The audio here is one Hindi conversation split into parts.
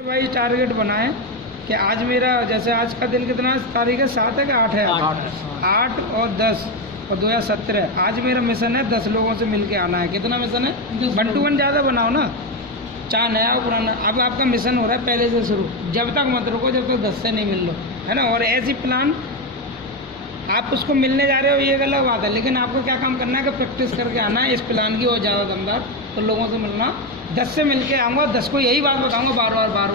वाइज टारगेट बनाएं कि आज मेरा, जैसे आज का दिन कितना तारीख है, 7 है कि 8 है? 8 और 10 और 2017। आज मेरा मिशन है 10 लोगों से मिलके आना है। कितना मिशन है? 1 to 1 ज़्यादा बनाओ ना, चाहे नया हो पुराना। अब आपका मिशन हो रहा है पहले से शुरू, जब तक मत रुको जब तक 10 से नहीं मिल लो, है ना। और ऐसी प्लान आप उसको मिलने जा रहे हो, ये एक अलग बात है, लेकिन आपको क्या काम करना है कि प्रैक्टिस करके आना है इस प्लान की और ज़्यादा दमदार। तो लोगों से मिलना, 10 से मिल के आऊँगा, 10 को यही बात बताऊँगा बार बार,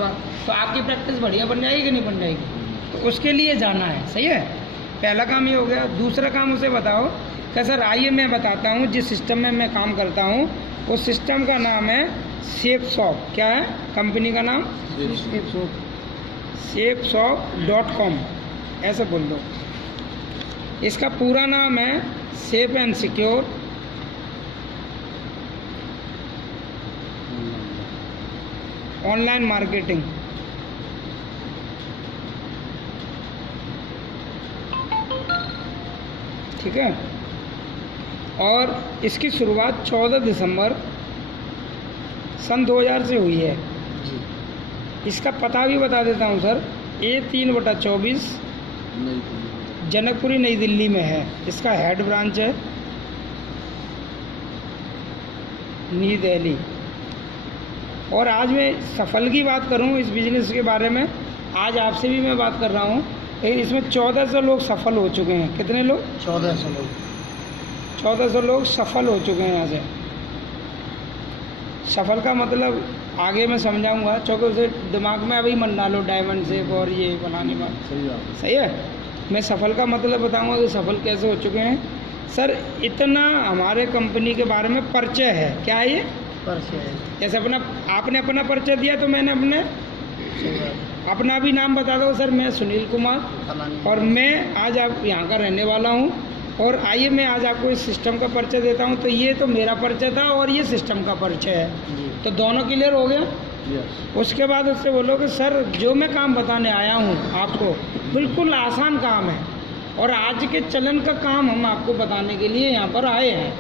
तो आपकी प्रैक्टिस बढ़िया बन जाएगी कि नहीं बन जाएगी। तो उसके लिए जाना है, सही है। पहला काम ये हो गया। दूसरा काम उसे बताओ कि सर आइए मैं बताता हूँ जिस सिस्टम में मैं काम करता हूँ, उस सिस्टम का नाम है शेपशॉप। क्या है कंपनी का नाम? शेपशॉप.com, ऐसे बोल दो। इसका पूरा नाम है safe and secure online marketing. ठीक है। और इसकी शुरुआत 14 दिसंबर सन 2000 से हुई है। इसका पता भी बता देता हूँ सर, A3/24 जनकपुरी नई दिल्ली में है। इसका हेड ब्रांच है न्यू दिल्ली। और आज मैं सफल की बात करूं इस बिज़नेस के बारे में, आज आपसे भी मैं बात कर रहा हूं, लेकिन इसमें 1400 लोग सफल हो चुके हैं। कितने लोग? 1400 लोग। 1400 लोग सफल हो चुके हैं यहाँ से। सफल का मतलब आगे मैं समझाऊंगा, क्योंकि उसे दिमाग में अभी मन डालो डायमंड शेप और ये बनाने का। सही है। मैं सफल का मतलब बताऊंगा कि सफल कैसे हो चुके हैं। सर इतना हमारे कंपनी के बारे में परिचय है। क्या है ये? परिचय है। जैसे आपने अपना परिचय दिया तो मैंने अपना भी नाम बता दो। सर मैं सुनील कुमार और मैं आज आप यहाँ का रहने वाला हूँ। और आइए मैं आज आपको इस सिस्टम का परिचय देता हूँ। तो ये तो मेरा परिचय था और ये सिस्टम का परिचय है, तो दोनों क्लियर हो गया। उसके बाद उससे बोलो कि सर जो मैं काम बताने आया हूँ आपको, बिल्कुल आसान काम है और आज के चलन का काम हम आपको बताने के लिए यहाँ पर आए हैं।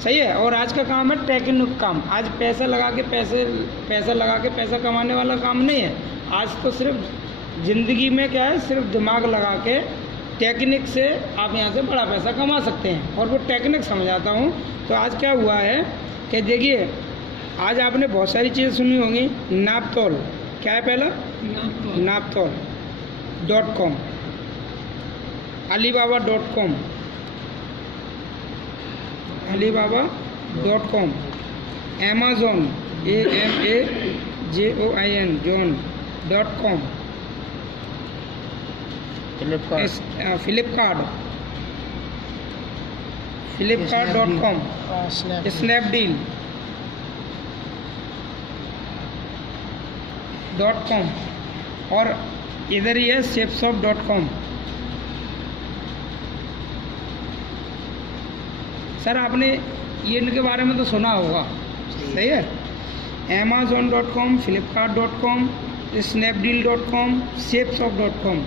सही है। और आज का काम है टेक्निक काम। आज पैसा लगा के पैसा कमाने वाला काम नहीं है। आज तो सिर्फ ज़िंदगी में क्या है, सिर्फ दिमाग लगा के टेक्निक से आप यहाँ से बड़ा पैसा कमा सकते हैं। और वो टेक्निक समझाता हूँ। तो आज क्या हुआ है कि देखिए, आज आपने बहुत सारी चीज़ें सुनी होंगी। नापतोल, क्या है पहला? नापतोल.com, alibaba.com, Amazon, Amazon.com, Flipkart.com, Snapdeal.com और इधर ही है शेपशॉप.com। सर आपने ये इनके बारे में तो सुना होगा, सही है। Amazon.com, Flipkart.com, Snapdeal.com, शेपशॉप.com।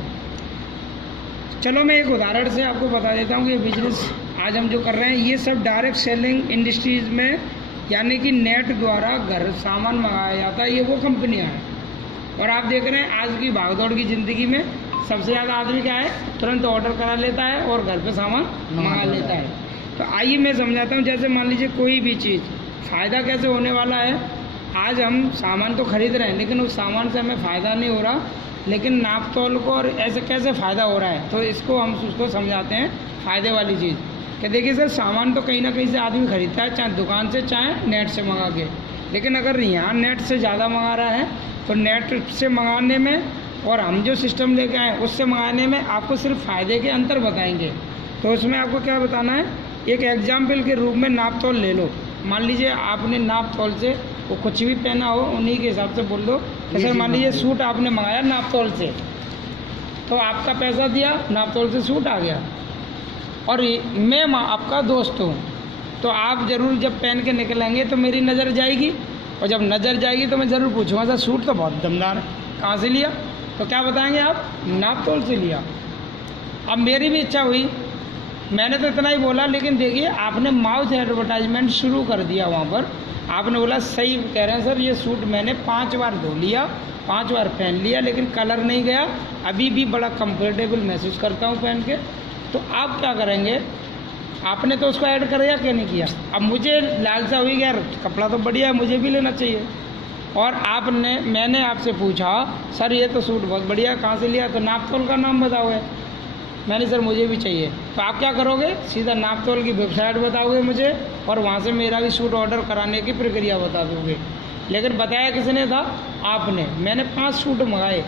चलो मैं एक उदाहरण से आपको बता देता हूँ कि ये बिजनेस आज हम जो कर रहे हैं, ये सब डायरेक्ट सेलिंग इंडस्ट्रीज़ में, यानी कि नेट द्वारा घर सामान मंगाया जाता है, ये वो कंपनियाँ हैं। और आप देख रहे हैं आज की भागदौड़ की ज़िंदगी में सबसे ज़्यादा आदमी क्या है, तुरंत ऑर्डर करा लेता है और घर पे सामान मंगा लेता है। तो आइए मैं समझाता हूँ। जैसे मान लीजिए कोई भी चीज़, फ़ायदा कैसे होने वाला है। आज हम सामान तो खरीद रहे हैं लेकिन उस सामान से हमें फ़ायदा नहीं हो रहा, लेकिन नाप तोल को और ऐसे कैसे फ़ायदा हो रहा है, तो इसको हम उसको समझाते हैं फ़ायदे वाली चीज़। कि देखिए सर, सामान तो कहीं ना कहीं से आदमी खरीदता है, चाहे दुकान से चाहे नेट से मंगा के। लेकिन अगर यहाँ नेट से ज़्यादा मंगा रहा है तो नेट से मंगाने में और हम जो सिस्टम लेके आए उससे मंगाने में आपको सिर्फ फ़ायदे के अंतर बताएंगे। तो उसमें आपको क्या बताना है, एक एग्जाम्पल के रूप में नाप तोल ले लो। मान लीजिए आपने नाप तोल से वो कुछ भी पहना हो, उन्हीं के हिसाब से बोल दो। जैसे मान लीजिए सूट आपने मंगाया नाप तोल से, तो आपका पैसा दिया, नाप तोल से सूट आ गया। और मैं आपका दोस्त हूँ, तो आप ज़रूर जब पहन के निकलेंगे तो मेरी नज़र जाएगी, और जब नज़र जाएगी तो मैं ज़रूर पूछूंगा सर सूट तो बहुत दमदार है, कहाँ से लिया? तो क्या बताएंगे आप? नाप तोल से लिया। अब मेरी भी इच्छा हुई, मैंने तो इतना ही बोला, लेकिन देखिए आपने माउथ एडवर्टाइजमेंट शुरू कर दिया वहाँ पर। आपने बोला सही कह रहे हैं सर, ये सूट मैंने 5 बार धो लिया 5 बार पहन लिया लेकिन कलर नहीं गया, अभी भी बड़ा कंफर्टेबल महसूस करता हूँ पहन के। तो आप क्या करेंगे, आपने तो उसको ऐड किया क्या नहीं किया, अब मुझे लालसा हुई यार कपड़ा तो बढ़िया है, मुझे भी लेना चाहिए। और मैंने आपसे पूछा सर ये तो सूट बहुत बढ़िया है, कहाँ से लिया, तो नापतोल का नाम बताओगे। मैंने सर मुझे भी चाहिए। तो आप क्या करोगे, सीधा नापतोल की वेबसाइट बताओगे मुझे और वहाँ से मेरा भी सूट ऑर्डर कराने की प्रक्रिया बता दोगे। लेकिन बताया किसने था, आपने। मैंने 5 सूट मंगाए,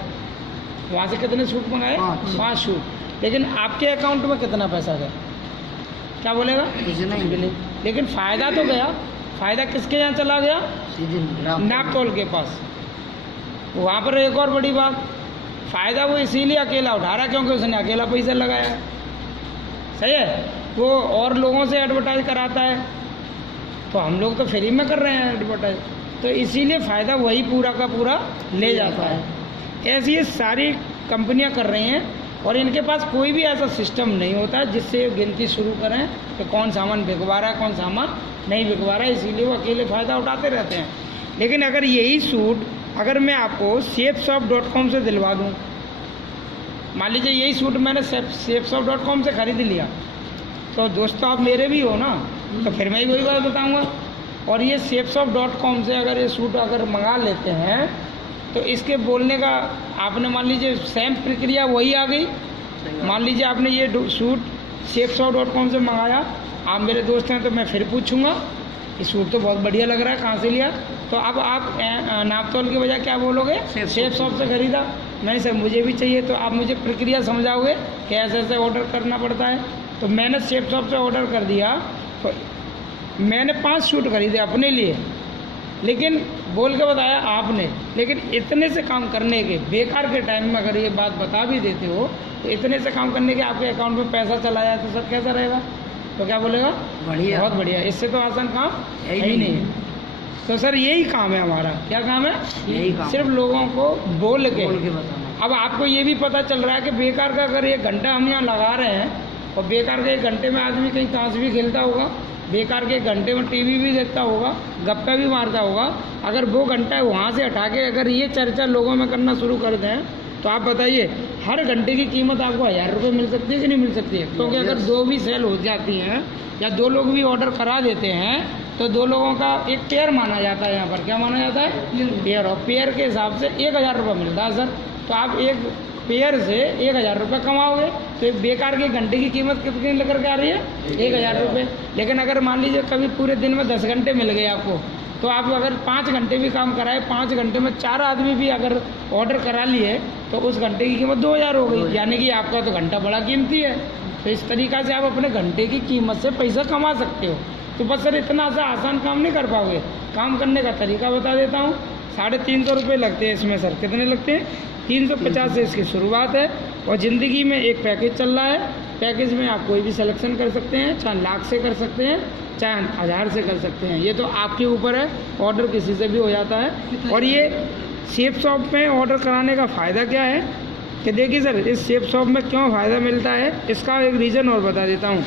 वहाँ से कितने सूट मंगाए, 5 सूट। लेकिन आपके अकाउंट में कितना पैसा गया, क्या बोलेगा, नहीं। लेकिन फ़ायदा तो गया। फ़ायदा किसके यहाँ चला गया, नापतोल के पास। वहाँ पर एक और बड़ी बात, फ़ायदा वो इसीलिए अकेला उठा रहा क्योंकि उसने अकेला पैसा लगाया है। सही है, वो और लोगों से एडवर्टाइज कराता है, तो हम लोग तो फ्री में कर रहे हैं एडवर्टाइज, तो इसीलिए फ़ायदा वही पूरा का पूरा ले जाता है। ऐसी ये सारी कंपनियां कर रही हैं और इनके पास कोई भी ऐसा सिस्टम नहीं होता है जिससे गिनती शुरू करें कि कौन सामान बिकवा रहा है कौन सामान नहीं बिकवा रहा है, इसीलिए वो अकेले फ़ायदा उठाते रहते हैं। लेकिन अगर यही सूट अगर मैं आपको shapeshop.com से दिलवा दूँ, मान लीजिए यही सूट मैंने shapeshop.com से ख़रीद लिया, तो दोस्तों आप मेरे भी हो ना, तो फिर मैं ही वही बात बताऊँगा। और ये shapeshop.com से अगर ये सूट अगर मंगा लेते हैं तो इसके बोलने का आपने मान लीजिए सेम प्रक्रिया वही आ गई। मान लीजिए आपने ये सूट shapeshop.com से मंगाया, आप मेरे दोस्त हैं तो मैं फिर पूछूंगा ये सूट तो बहुत बढ़िया लग रहा है, कहाँ से लिया, तो अब आप नापतोल की बजाय क्या बोलोगे, shapeshop से खरीदा। नहीं सर मुझे भी चाहिए, तो आप मुझे प्रक्रिया समझाओगे कि ऐसे ऐसे ऑर्डर करना पड़ता है। तो मैंने shapeshop से ऑर्डर कर दिया, तो मैंने 5 सूट खरीदे अपने लिए, लेकिन बोल के बताया आपने, लेकिन इतने से काम करने के बेकार के टाइम में अगर ये बात बता भी देते हो तो इतने से काम करने के आपके अकाउंट में पैसा चला जाए तो सर कैसा रहेगा, तो क्या बोलेगा, बढ़िया, बहुत बढ़िया, इससे तो आसान काम है ही नहीं है। तो सर यही काम है हमारा, क्या काम है, यही काम, सिर्फ लोगों को बोल के बताना। अब आपको ये भी पता चल रहा है कि बेकार का अगर 1 घंटा हम यहाँ लगा रहे हैं और बेकार के 1 घंटे में आदमी कहीं ताश भी खेलता होगा, बेकार के 1 घंटे में टीवी भी देखता होगा, गप्पा भी मारता होगा, अगर वो घंटा वहाँ से हटा के अगर ये चर्चा लोगों में करना शुरू कर दें तो आप बताइए हर घंटे की कीमत आपको 1000 रुपये मिल सकती है कि नहीं मिल सकती है। क्योंकि अगर 2 भी सेल हो जाती हैं या 2 लोग भी ऑर्डर करा देते हैं तो 2 लोगों का एक पेयर माना जाता है। यहाँ पर क्या माना जाता है, पेयर, और पेयर के हिसाब से 1000 रुपये मिलता है सर। तो आप एक पेयर से 1000 रुपये कमाओगे, तो बेकार के घंटे की कीमत कितनी लेकर के आ रही है, 1000 रुपये। लेकिन अगर मान लीजिए कभी पूरे दिन में 10 घंटे मिल गए आपको, तो आप अगर 5 घंटे भी काम कराए, 5 घंटे में 4 आदमी भी अगर ऑर्डर करा लिए तो उस घंटे की कीमत 2000 हो गई, यानी कि आपका तो घंटा बड़ा कीमती है। तो इस तरीक़ा से आप अपने घंटे की कीमत से पैसा कमा सकते हो। तो बस सर इतना सा आसान काम नहीं कर पाओगे, काम करने का तरीका बता देता हूँ। 350 रुपये लगते हैं इसमें सर, कितने लगते हैं, 350 से इसकी शुरुआत है। और ज़िंदगी में एक पैकेज चल रहा है, पैकेज में आप कोई भी सिलेक्शन कर सकते हैं, चाहे लाख से कर सकते हैं, चाहे 1000 से कर सकते हैं, ये तो आपके ऊपर है, ऑर्डर किसी से भी हो जाता है। और ये shapeshop में ऑर्डर कराने का फ़ायदा क्या है कि देखिए सर, इस shapeshop में क्यों फ़ायदा मिलता है, इसका एक रीज़न और बता देता हूँ।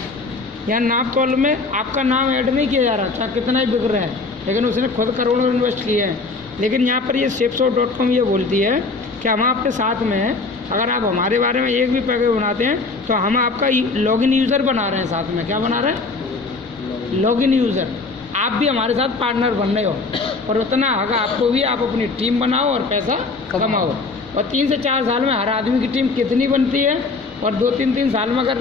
यहाँ नापतोल में आपका नाम ऐड नहीं किया जा रहा, चाहे कितना ही बिक रहा है, लेकिन उसने खुद करोड़ों इन्वेस्ट किए हैं। लेकिन यहाँ पर ये shapeshop.com ये बोलती है कि हम आपके साथ में हैं, अगर आप हमारे बारे में एक भी पैकेज बनाते हैं तो हम आपका लॉगिन यूज़र बना रहे हैं, साथ में क्या बना रहे हैं, लॉगिन यूज़र। आप भी हमारे साथ पार्टनर बन रहे हो और उतना हक आपको भी, आप अपनी टीम बनाओ और पैसा कमाओ। और 3 से 4 साल में हर आदमी की टीम कितनी बनती है, और 2-3 साल में अगर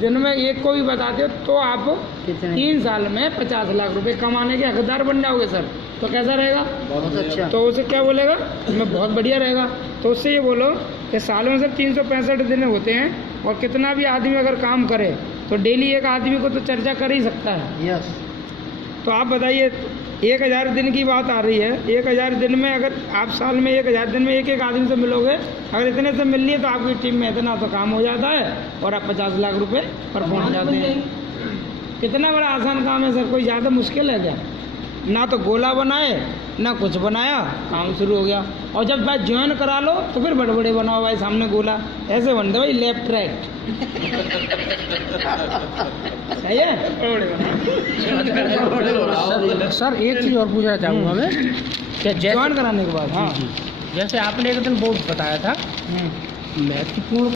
दिन में एक को भी बताते हो तो आप 3 साल में 50 लाख रुपए कमाने के हकदार बन जाओगे सर। तो कैसा रहेगा, बहुत अच्छा। तो उसे क्या बोलेगा, मैं बहुत बढ़िया रहेगा। तो उससे ये बोलो कि सालों में सर 365 दिन होते हैं और कितना भी आदमी अगर काम करे तो डेली एक आदमी को तो चर्चा कर ही सकता है। यस। तो आप बताइए 1000 दिन की बात आ रही है, 1000 दिन में अगर आप साल में 1000 दिन में एक आदमी से मिलोगे, अगर इतने से मिल लिए तो आपकी टीम में इतना तो काम हो जाता है और आप 50 लाख रुपए पर पहुंच जाते हैं। कितना बड़ा आसान काम है सर, कोई ज़्यादा मुश्किल है क्या, ना तो गोला बनाए ना कुछ बनाया, काम शुरू हो गया। और जब बात ज्वाइन करा लो तो फिर बड़े बड़े बनाओ भाई, सामने गोला ऐसे बनते भाई, लेफ्ट राइट सही है। सर एक चीज़ और पूछना चाहूँगा मैं, क्या ज्वाइन कराने के बाद, हाँ जैसे आपने एक दिन बोर्ड बताया था महत्वपूर्ण